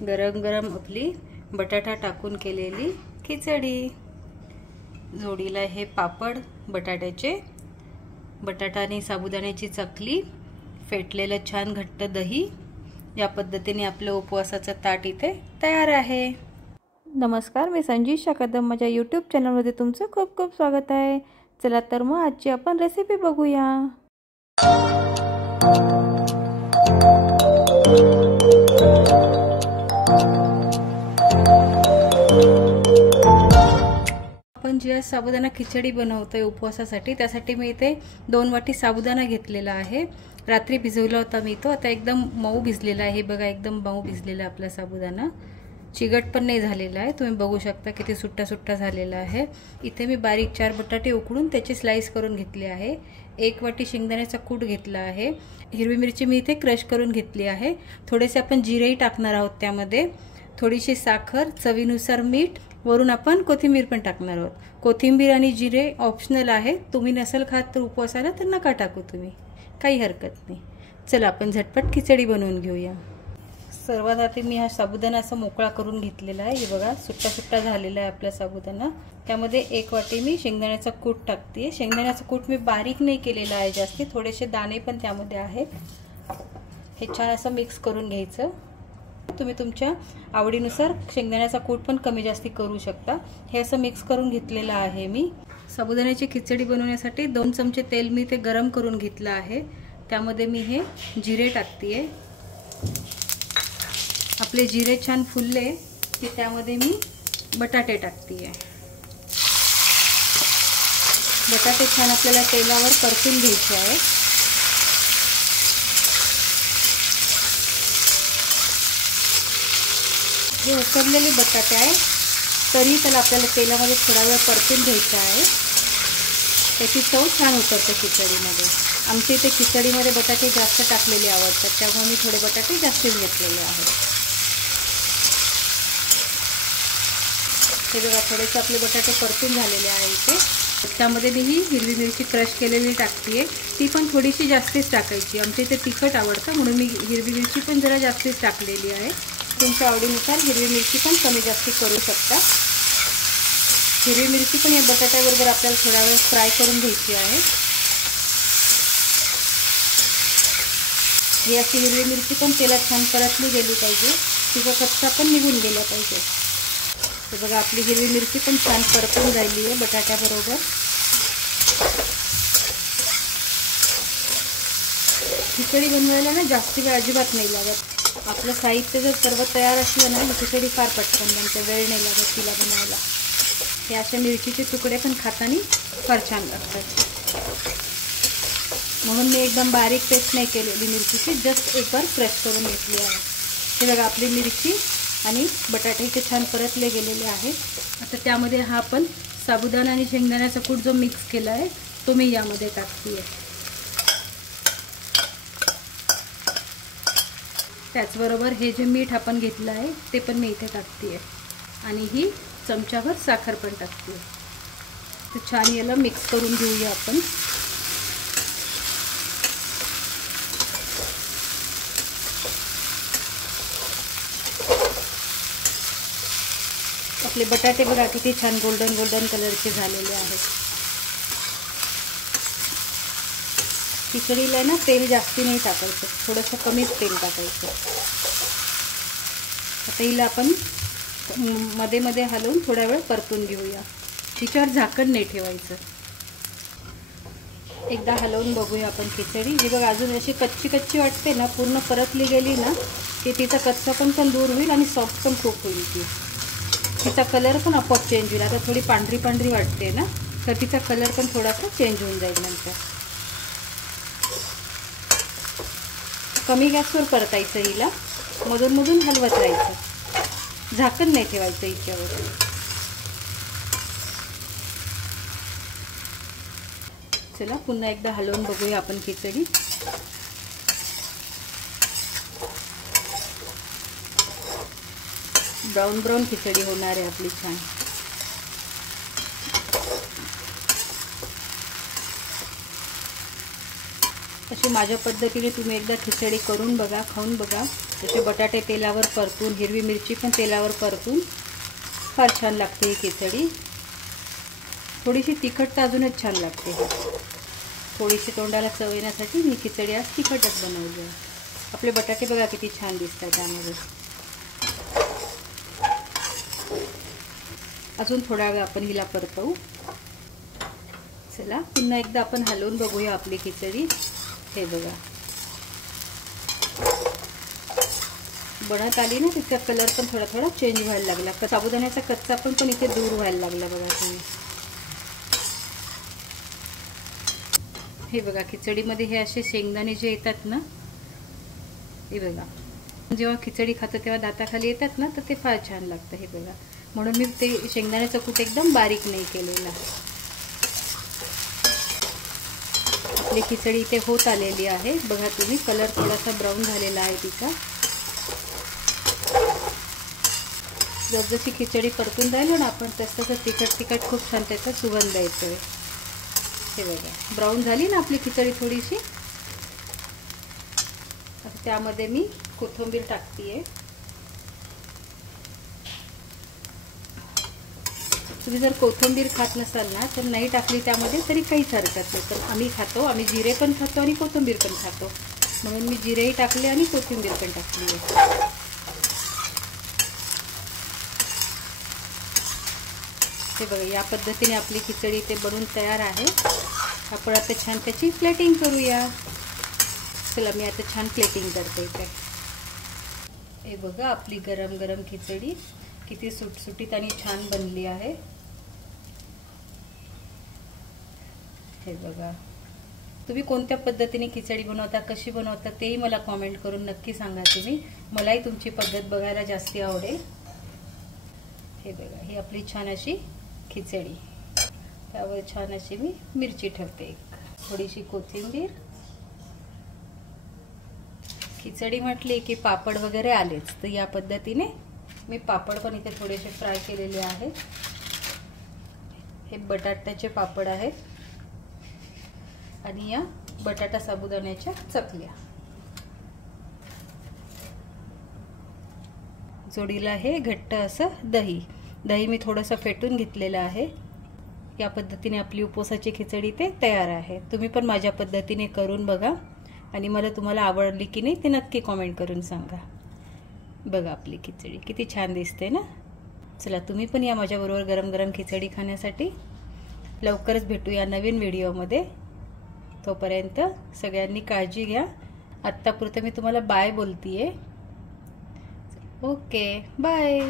गरम गरम आपली बटाटा टाकून केलेली खिचडी, जोडीला हे पापड बटाट्याचे, बटाटा आणि साबुदाण्याची चकली, फेटलेलं छान घट्ट दही। या पद्धतीने आपलं उपवासाचं ताट इथे तयार आहे। नमस्कार, मी संजीशा कदम, माझ्या यूट्यूब चॅनलमध्ये तुमचं खूप खूप स्वागत आहे। चला तर मग आजची आपण रेसिपी बघूया। आपण जी साबुदाणा खिचडी बनवतोय उपवासासाठी, त्यासाठी मी इथे 2 वाटी साबुदाणा घेतलेला आहे। रात्री भिजवला होता मी तो, आता एकदम मऊ भिजलेला आहे। बघा, एकदम मऊ भिजलेला आपला साबुदाणा, चिगट पण नाही झालेला आहे। तुम्ही बघू शकता किती सुट्टा सुट्टा झालेला आहे। इथे मी बारीक 4 बटाटे उकडून त्याचे स्लाइस करून घेतले आहे। 1 वाटी शेंगदाण्याचा कूट घेतला आहे। हिरवी मिरची मी इथे क्रश करून घेतली आहे। थोडेसे आपण जिरेही टाकणार आहोत त्यामध्ये, थोडीशी साखर, चवीनुसार मीठ, वरून आपण कोथिंबीर पण टाकणार आहोत। कोथिंबीर आणि जिरे ऑप्शनल आहे, तुम्ही नसेल खात तर उपवासाला तर नका टाकू तुम्ही, काही हरकत नाही। चला आपण झटपट खिचडी बनवून घेऊया। सर्वात आधी मी हा साबुदाणा असा मोकळा करून घेतलेला आहे। हे बघा, सुट्टा सुट्टा झालेला आहे आपला साबुदाणा। त्यामध्ये 1 वाटी मी शेंगदाण्याचा कूट टाकते। शेंगदाण्याचा कूट मी बारीक नाही केलेला आहे जास्ती, थोडेसे दाणे पण त्यामध्ये आहेत। हे छान असं मिक्स करून घ्यायचं। तुम्ही तुमच्या आवडीनुसार शेंगदाण्याचा कूट पण कमी जास्ती करू शकता। हे असं मिक्स करून घेतलेलं आहे मी। साबुदाण्याची खिचडी बनवण्यासाठी 2 चमचे तेल मी ते गरम करून घेतलं आहे। त्यामध्ये मी हे जिरे टाकतेय। आपले जिरे छान फुलले की त्यामध्ये मी बटाटे टाकतेय। बटाटे छान आपल्याला तेलावर परतून घ्यायचे आहे। हे उकडलेले बटाटे आहे, तरी त्याला आपल्याला तेलामध्ये थोडा वेळ परतून घ्यायचं आहे। त्याची चव छान उतरते खिचडीमध्ये। आमच्या इथे खिचडीमध्ये बटाटे जास्त टाकलेले आवडतात, त्यामुळे मी थोडे बटाटे जास्तीच घेतलेले आहेत। हे बघा, थोडेसे आपले बटाटे परतून झालेले आहे इथे। त्यामध्ये मी ही हिरवी मिरची क्रश केलेली टाकते, ती पण थोडीशी जास्तीच टाकायची। आमच्या इथे तिखट आवडतं म्हणून मी हिरवी मिरची पण जरा जास्तीच टाकलेली आहे। तुमच्या आवडीनुसार हिरवी मिरची पण कमी जास्ती करू शकता। हिरवी मिरची पण या बटाट्याबरोबर आपल्याला थोडा वेळ फ्राय करून घ्यायची आहे। ही अशी हिरवी मिरची पण तेलात छान परतली गेली पाहिजे, तिचा कच्चा पण निघून गेला पाहिजे। तर बघा, आपली हिरवी मिरची पण छान परतून झाली आहे बटाट्याबरोबर। खिचडी बनवायला ना जास्ती वेळ अजिबात नाही लागत। आपलं साहित्य जर सर्व तयार असलं ना, खिचडी फार पटकन बनते, वेळ नाही लागत तिला बनवायला। हे अशा मिरचीचे तुकडे पण खाताना फार छान लागतात, म्हणून मी एकदम बारीक पेस्ट नाही केलेली मिरचीची, जस्ट एक बार क्रश करून घेतली आहे। हे बघा, आपली मिरची आणि बटाटे इथे छान परतले गेलेले आहेत। आता त्यामध्ये हा आपण साबुदाणा आणि शेंगदाण्याचा कूट जो मिक्स केला आहे तो मी यामध्ये टाकते। त्याचबरोबर हे जे मीठ आपण घेतलं आहे ते पण मी इथे टाकते आणि ही चमचाभर साखर पण टाकते। तर छान याला मिक्स करून घेऊया आपण। आपले बटाटे बघा किती छान गोल्डन गोल्डन कलरचे झालेले आहेत। खिचडीला ना तेल जास्ती नाही टाकायचं, थोडंसं कमीच तेल टाकायचं। आता हिला आपण मध्ये मध्ये हलवून थोडा वेळ परतून घेऊया। तिच्यावर झाकण नाही ठेवायचं। एकदा हलवून बघूया आपण खिचडी। ही बघा, अजून अशी कच्ची कच्ची वाटते ना, पूर्ण परतली गेली ना की तिचा कच्चापण पण दूर होईल आणि सॉफ्ट पण खूप होईल ती। तिचा कलर पण आपोआप चेंज होईल। आता थोडी पांढरी पांढरी वाटते ना, तर तिचा कलर पण थोडासा चेंज होऊन जाईल नंतर। कमी गॅसवर परतायचं हिला, मधून मधून हलवत राहायचं, झाकण नाही ठेवायचं हिच्यावर। चला पुन्हा एकदा हलवून बघूया आपण खिचडी। ब्राउन ब्राउन खिचडी होणार आहे आपली छान। अशी माझ्या पद्धतीने तुम्ही एकदा खिचडी करून बघा, खाऊन बघा, जसे बटाटे तेलावर परतून, हिरवी मिरची पण तेलावर परतून फार छान लागते ही खिचडी. थोडीशी तिखट तर अजूनच छान लागते. थोडीशी तोंडाला चव येण्यासाठी मी खिचडी आज तिखटच बनवली आहे. आपले बटाटे बघा किती छान दिसतात त्यामध्ये. अजून थोडा वेळ आपण हिला परतवू. चला पुन्हा एकदा आपण हलवून बघूया आपली खिचडी. हे बघा बनत आली ना, तिचा कलर पण थोडा थोडा चेंज व्हायला लागला. साबुदाण्याचा कच्चा पण इथे दूर व्हायला लागला बघा तुम्ही. हे बघा खिचडीमध्ये हे असे शेंगदाणे जे येतात ना, हे बघा जेव्हा खिचडी खातो तेव्हा दाताखाली येतात ना, तर ते फार छान लागतं. हे बघा म्हणून मी ते शेंगदाण्याचं कूट एकदम बारीक नाही केलेला. आपली खिचडी इथे होत आलेली आहे बघा तुम्ही. कलर थोडासा ब्राऊन झालेला आहे तिचा. जसजशी खिचडी परतून राहिलो ना आपण, तसं तिखट खूप छान त्याचा सुगंध येतोय. हे बघा ब्राऊन झाली ना आपली खिचडी थोडीशी. आता त्यामध्ये मी कोथिंबीर टाकतेय. तुम्ही जर कोथिंबीर खात नसाल ना तर नाही टाकली त्यामध्ये तरी काहीच हरकत नाही. पण आम्ही खातो, आम्ही जिरे पण खातो आणि कोथिंबीर पण खातो, म्हणून मी जिरेही टाकले आणि कोथिंबीर पण टाकली आहे. हे बघा या पद्धतीने आपली खिचडी इथे बनवून तयार आहे. आपण आता छान त्याची प्लेटिंग करूया. चला मी आता छान प्लेटिंग करते इथे. हे बघा आपली गरम गरम खिचडी किती सुटसुटीत आणि छान बनली आहे. हे बघा तुम्ही कोणत्या पद्धतीने खिचडी बनवता, कशी बनवता तेही मला कमेंट करून नक्की सांगा तुम्ही. मलाही तुमची पद्धत बघायला जास्ती आवडेल. हे बघा ही आपली छान अशी खिचडी. त्यावर छान अशी मी मिरची ठेवते, थोडीशी कोथिंबीर. खिचडी म्हटली की पापड वगैरे आलेच, तर या पद्धतीने मी पापड पण इथे थोडेसे फ्राय केलेले आहेत. हे बटाट्याचे पापड आहेत आणि या बटाटा साबुदाण्याच्या चकल्या. जोडीला हे घट्ट असं दही मी थोडंसं फेटून घेतलेलं आहे. या पद्धतीने आपली उपवासाची खिचडी ते तयार आहे. तुम्ही पण माझ्या पद्धतीने करून बघा आणि मला तुम्हाला आवडली की नाही ते नक्की कमेंट करून सांगा. बघा आपली खिचडी किती छान दिसते ना. चला तुम्ही पण या माझ्याबरोबर गरम गरम खिचडी खाण्यासाठी. लवकरच भेटूया नवीन व्हिडिओमध्ये. तोपर्यंत सगळ्यांनी काळजी घ्या. आत्तापुरतं मी तुम्हाला बाय बोलतीये. Okay bye.